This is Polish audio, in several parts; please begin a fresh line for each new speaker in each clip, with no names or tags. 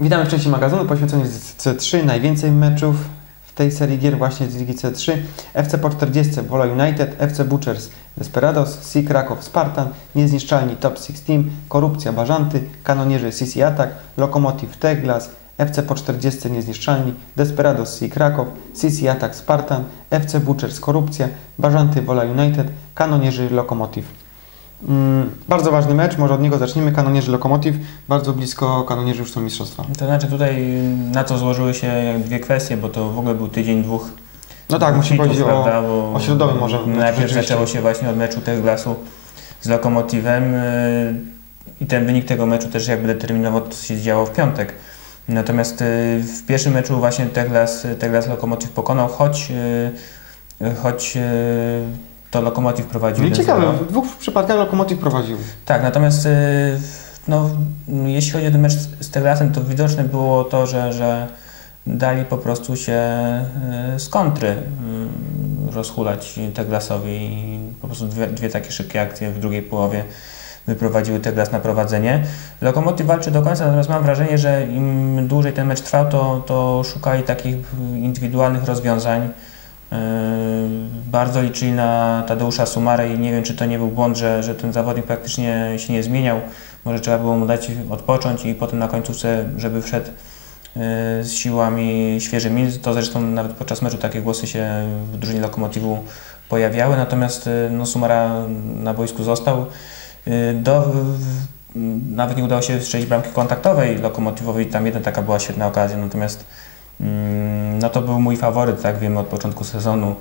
Witamy w części magazynu poświęconej C3. Najwięcej meczów w tej serii gier właśnie z Ligi C3. FC po 40 Wola United, FC Butchers Desperados, C Krakow Spartan, Niezniszczalni Top 6 Team, Korupcja Bażanty, Kanonierzy CC Attack, Lokomotiv Teglas, FC po 40 Niezniszczalni, Desperados C Krakow, CC Attack Spartan, FC Butchers Korupcja, Bażanty Wola United, Kanonierzy Lokomotiv. Mm, bardzo ważny mecz, może od niego zaczniemy. Kanonierzy Lokomotiv, bardzo blisko kanonierzy już są mistrzostwa.
To znaczy tutaj na to złożyły się dwie kwestie, bo to w ogóle był tydzień dwóch
No tak, musimy powiedzieć o,
prawda, bo
o środowym może.
Najpierw zaczęło się właśnie od meczu Teglasu z Lokomotywem yy, i ten wynik tego meczu też jakby determinował to, co się działo w piątek. Natomiast yy, w pierwszym meczu właśnie Teglas, Teglas Lokomotyw pokonał, choć, yy, choć to Lokomotyw prowadził
No i
1-0.
ciekawe, w dwóch przypadkach Lokomotiv prowadził.
Tak, natomiast y, no, jeśli chodzi o ten mecz z Teglasem, to widoczne było to, że, że dali po prostu się y, z kontry y, rozhulać Teglasowi i po prostu dwie, dwie takie szybkie akcje w drugiej połowie wyprowadziły Teglas na prowadzenie. Lokomotyw walczy do końca, natomiast mam wrażenie, że im dłużej ten mecz trwał, to, to szukali takich indywidualnych rozwiązań. Yy, Bardzo liczyli na Tadeusza Sumarę i nie wiem, czy to nie był błąd, że, że ten zawodnik praktycznie się nie zmieniał. Może trzeba było mu dać odpocząć i potem na końcówce, żeby wszedł yy, z siłami świeżymi. To zresztą nawet podczas meczu takie głosy się w drużynie Lokomotywu pojawiały, natomiast yy, no, Sumara na boisku został. Do, nawet nie udało się strzelić bramki kontaktowej Lokomotywowi, tam jedna taka była świetna okazja, natomiast No to był mój faworyt, tak wiemy od początku sezonu,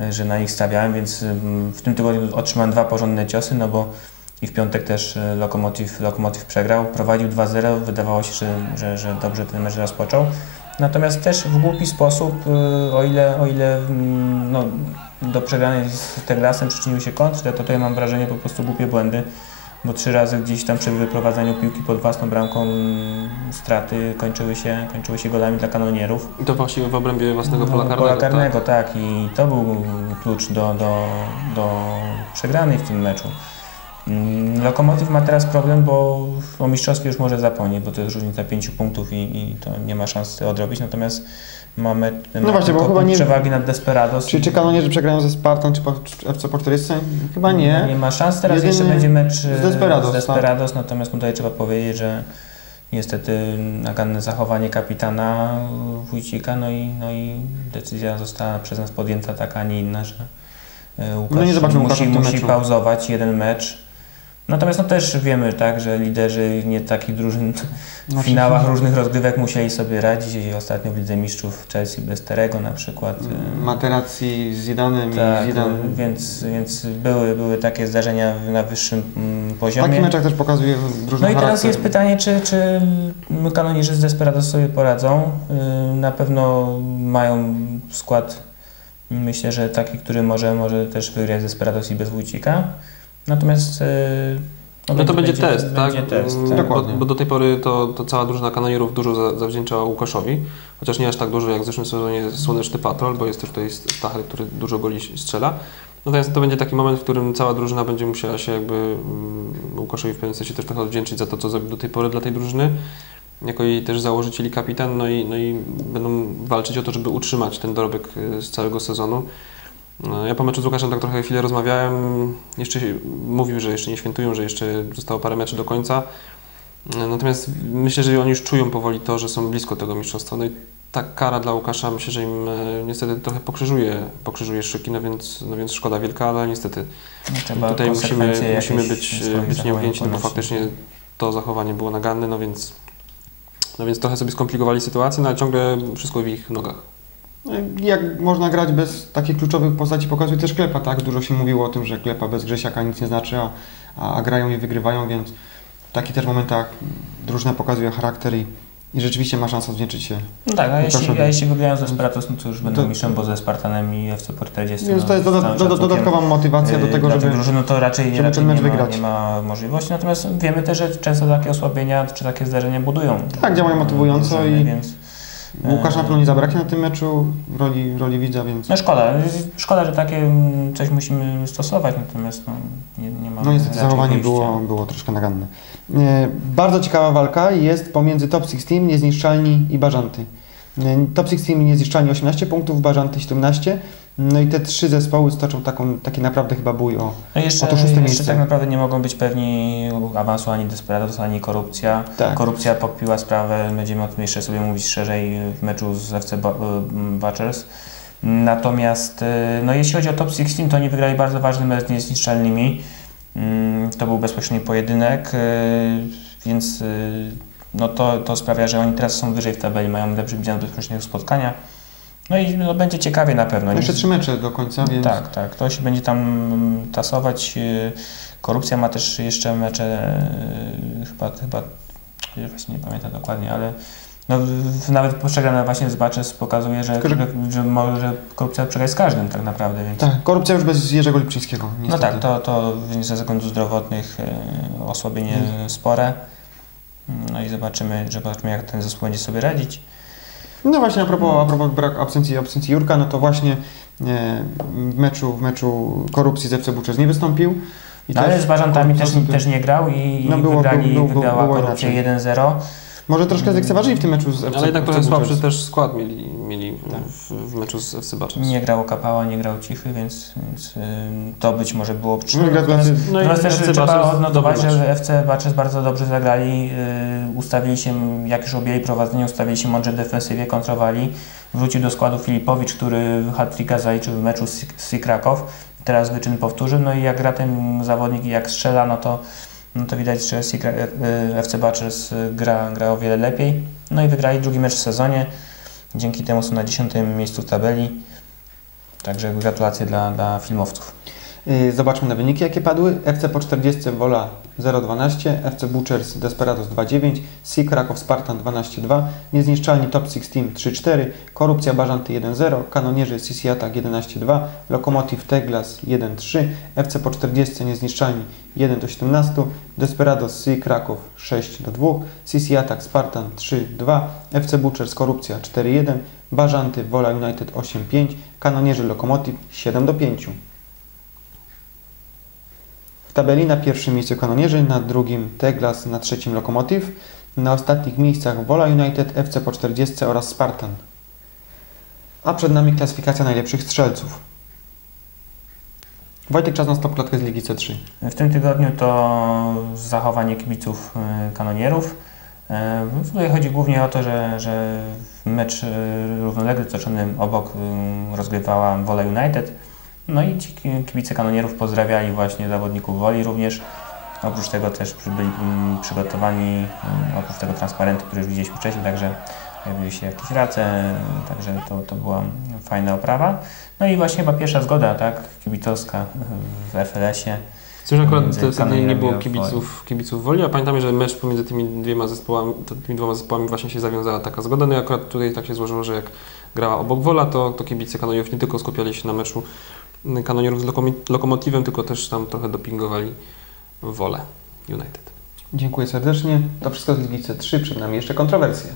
y, że na nich stawiałem, więc ym, w tym tygodniu otrzymałem dwa porządne ciosy, no bo i w piątek też y, Lokomotiv, Lokomotiv przegrał, prowadził 2-0, wydawało się, że, że, że dobrze ten mecz rozpoczął. Natomiast też w głupi sposób, y, o ile, o ile mm, no, do przegranej z Teglasem przyczynił się kontr, to tutaj mam wrażenie po prostu głupie błędy, bo trzy razy gdzieś tam przy wyprowadzaniu piłki pod własną bramką straty kończyły się, kończyły się golami dla kanonierów.
I to właściwie w obrębie własnego
No,
pola karnego.
Pola karnego, tak. I to był klucz do, do, do przegranej w tym meczu. Mm, Lokomotyw ma teraz problem, bo o mistrzostwie już może zapomnieć, bo to jest różnica 5 punktów i, i to nie ma szans odrobić. Natomiast mamy
No właśnie, bo chyba nie-
przewagi nad Desperados.
Czy, czy kanonierzy przegrają ze Spartan, czy czy FC po 40? Chyba nie.
Nie ma szans. Teraz jeszcze będzie mecz
z Desperados,
z Desperados natomiast tutaj trzeba powiedzieć, że niestety naganne zachowanie kapitana Wójcika, no i, no i decyzja została przez nas podjęta taka, a nie inna, że e, Łukasz
No nie
musi, musi pauzować jeden mecz. Natomiast no też wiemy, tak, że liderzy nie takich drużyn w
Znaczy,
finałach różnych rozgrywek musieli sobie radzić i ostatnio w Lidze Mistrzów Chelsea bez Terego na przykład.
Materacji z Zidanem
tak,
i Zidane.
więc, więc były, były takie zdarzenia na wyższym mm,
W
poziomie.
takich meczach też pokazuje
No
drużynę
i teraz
charakter.
jest pytanie, czy, czy kanonierzy z Desperados sobie poradzą. Yy, Na pewno mają skład, myślę, że taki, który może, może też wygrać z Desperados i bez Wójcika. Natomiast yy,
No to będzie, test,
będzie
tak?
test, tak.
Bo,
Dokładnie.
bo do tej pory to, to cała drużyna kanonierów dużo za, zawdzięczała Łukaszowi, chociaż nie aż tak dużo jak w zeszłym sezonie Słoneczny Patrol, bo jest też tutaj Stachel, który dużo goli strzela. Natomiast to będzie taki moment, w którym cała drużyna będzie musiała się jakby mm, Łukaszowi w pewnym sensie też trochę odwdzięczyć za to, co zrobił do tej pory dla tej drużyny, jako jej też założyciel i kapitan, no i, no i będą walczyć o to, żeby utrzymać ten dorobek y, z całego sezonu. No, Ja po meczu z Łukaszem tak trochę chwilę rozmawiałem. Jeszcze mówił, że jeszcze nie świętują, że jeszcze zostało parę meczów do końca. Natomiast myślę, że oni już czują powoli to, że są blisko tego mistrzostwa. No i ta kara dla Łukasza myślę, że im e, niestety trochę pokrzyżuje, pokrzyżuje szyki, no więc, no więc szkoda wielka, ale niestety
No,
tutaj musimy, musimy być,
swoich
być nieujęci, no bo faktycznie to zachowanie było naganne, no więc, no więc trochę sobie skomplikowali sytuację, no ale ciągle wszystko w ich nogach.
No Jak można grać bez takich kluczowych postaci, pokazuje też Klepa, tak? Dużo się mówiło o tym, że Klepa bez Grzesiaka nic nie znaczy, a, a, a grają i wygrywają, więc w takich też momentach drużyna pokazuje charakter i, i rzeczywiście ma szansę odwdzięczyć się.
No tak, a jeśli, a jeśli wygrają z Desperados, no to już będą
To-
mistrzem, bo ze Spartanem i FC Port 40.
Więc
no,
to jest doda-
całym
do, do,
szacunkiem.
dodatkowa motywacja do
Yy,
tego, żeby...
drużyny to raczej,
żeby
raczej nie, ma,
wygrać.
nie ma możliwości. Natomiast wiemy też, że często takie osłabienia czy takie zdarzenia budują.
Tak, działają motywująco i-
Więc,
Łukasz na pewno nie zabraknie na tym meczu w roli, roli widza, więc
No szkoda, szkoda, że takie coś musimy stosować, natomiast no, nie, nie mamy
no niestety zachowanie było, było troszkę naganne. E, Bardzo ciekawa walka jest pomiędzy Top 16, Niezniszczalni i Bażanty. Top 16 i Niezniszczalni 18 punktów, Bażanty 17. No i te trzy zespoły stoczą taką, taki naprawdę chyba bój o...
No jeszcze,
O to szóste
jeszcze
miejsce.
tak naprawdę nie mogą być pewni awansu ani Desperados, ani korupcja.
Tak.
Korupcja pokpiła sprawę, będziemy o tym jeszcze sobie mówić szerzej w meczu z FC Ba- y. Natomiast y, no jeśli chodzi o top 16, to oni wygrali bardzo ważny mecz z niezniszczalnymi. Mm, To był bezpośredni pojedynek, y, więc no to, to sprawia, że oni teraz są wyżej w tabeli, mają lepszy bilans bezpośredniego spotkania. No i no, będzie ciekawie na pewno.
No jeszcze trzy mecze do końca, więc...
tak, tak. To się będzie tam tasować. Yy, Korupcja ma też jeszcze mecze, yy, chyba, chyba właśnie nie pamiętam dokładnie, ale no, nawet przegrana właśnie z Baczes pokazuje, że,
że-
że, że może korupcja przegrać z każdym tak naprawdę. Więc,
Tak, korupcja już bez Jerzego Lipczyńskiego.
no
niestety.
tak, to, to ze względów zdrowotnych yy, osłabienie
Mhm.
spore. No i zobaczymy, zobaczymy, jak ten zespół będzie sobie radzić.
No właśnie a propos, a propos braku absencji, absencji Jurka, no to właśnie e, w meczu, w meczu korupcji z FC Buczes nie wystąpił. I
No, ale
też-
z Bażantami też, też nie grał i,
No
i
było-
wygrali,
był- był-
wygrała
inaczej.
1-0.
Może troszkę zlekceważyli w tym meczu z FC
Ale jednak trochę słabszy też skład mieli, mieli
Tak.
w, w meczu z FC Baczes.
Nie grał Kapała, nie grał Cichy, więc, więc to być może było
No,
przyczyną.
No
Natomiast też
FC
trzeba odnotować, że FC Baczes bardzo dobrze zagrali, yy, ustawili się, jak już objęli prowadzenie, ustawili się mądrze defensywie, kontrowali. Wrócił do składu Filipowicz, który hat-tricka zaliczył w meczu z z. Teraz wyczyn powtórzył, no i jak gra ten zawodnik i jak strzela, no to, no to widać, że Kra- yy, FC yy, gra, gra o wiele lepiej. No i wygrali drugi mecz w sezonie. Dzięki temu są na 10 miejscu w tabeli. Także gratulacje dla, dla filmowców.
Zobaczmy na wyniki, jakie padły. FC po 40 Wola 0,12, FC Butchers Desperados 2,9, Sea Kraków Spartan 12,2, Niezniszczalni Top 16 3,4, Korupcja Bażanty 1,0, Kanonierzy CC Attack 11,2, Lokomotiv Teglas 1,3, FC po 40 Niezniszczalni 1 do 17, Desperados Sea Kraków 6 do 2, CC Attack Spartan 3,2, FC Butchers Korupcja 4,1, Bażanty Wola United 8,5, Kanonierzy Lokomotiv 7 do 5. Tabeli na pierwszym miejscu Kanonierzy, na drugim Teglas, na trzecim Lokomotiv, na ostatnich miejscach Wola United, FC po 40 oraz Spartan. A przed nami klasyfikacja najlepszych strzelców. Wojtek czas na stop z Ligi C3.
W tym tygodniu to zachowanie kibiców e, kanonierów. E, Tutaj chodzi głównie o to, że, że mecz e, równoległy toczony obok rozgrywała Wola United. No i ci ki- kibice kanonierów pozdrawiali właśnie zawodników Woli również. Oprócz tego też byli mm, przygotowani, mm, oprócz tego transparentu, który już widzieliśmy wcześniej, także pojawiły się jakieś race, także to, to była fajna oprawa. No i właśnie chyba pierwsza zgoda, tak, kibicowska w FLS-ie.
Coś akurat wtedy nie było kibiców, kibiców woli, a pamiętamy, że mecz pomiędzy tymi dwiema zespołami, tymi dwoma zespołami właśnie się zawiązała taka zgoda. No i akurat tutaj tak się złożyło, że jak grała obok Wola, to, to kibice kanonierów nie tylko skupiali się na meczu kanonierów z lokomotywem, tylko też tam trochę dopingowali Wolę United.
Dziękuję serdecznie. To wszystko z Ligi C3. Przed nami jeszcze kontrowersje.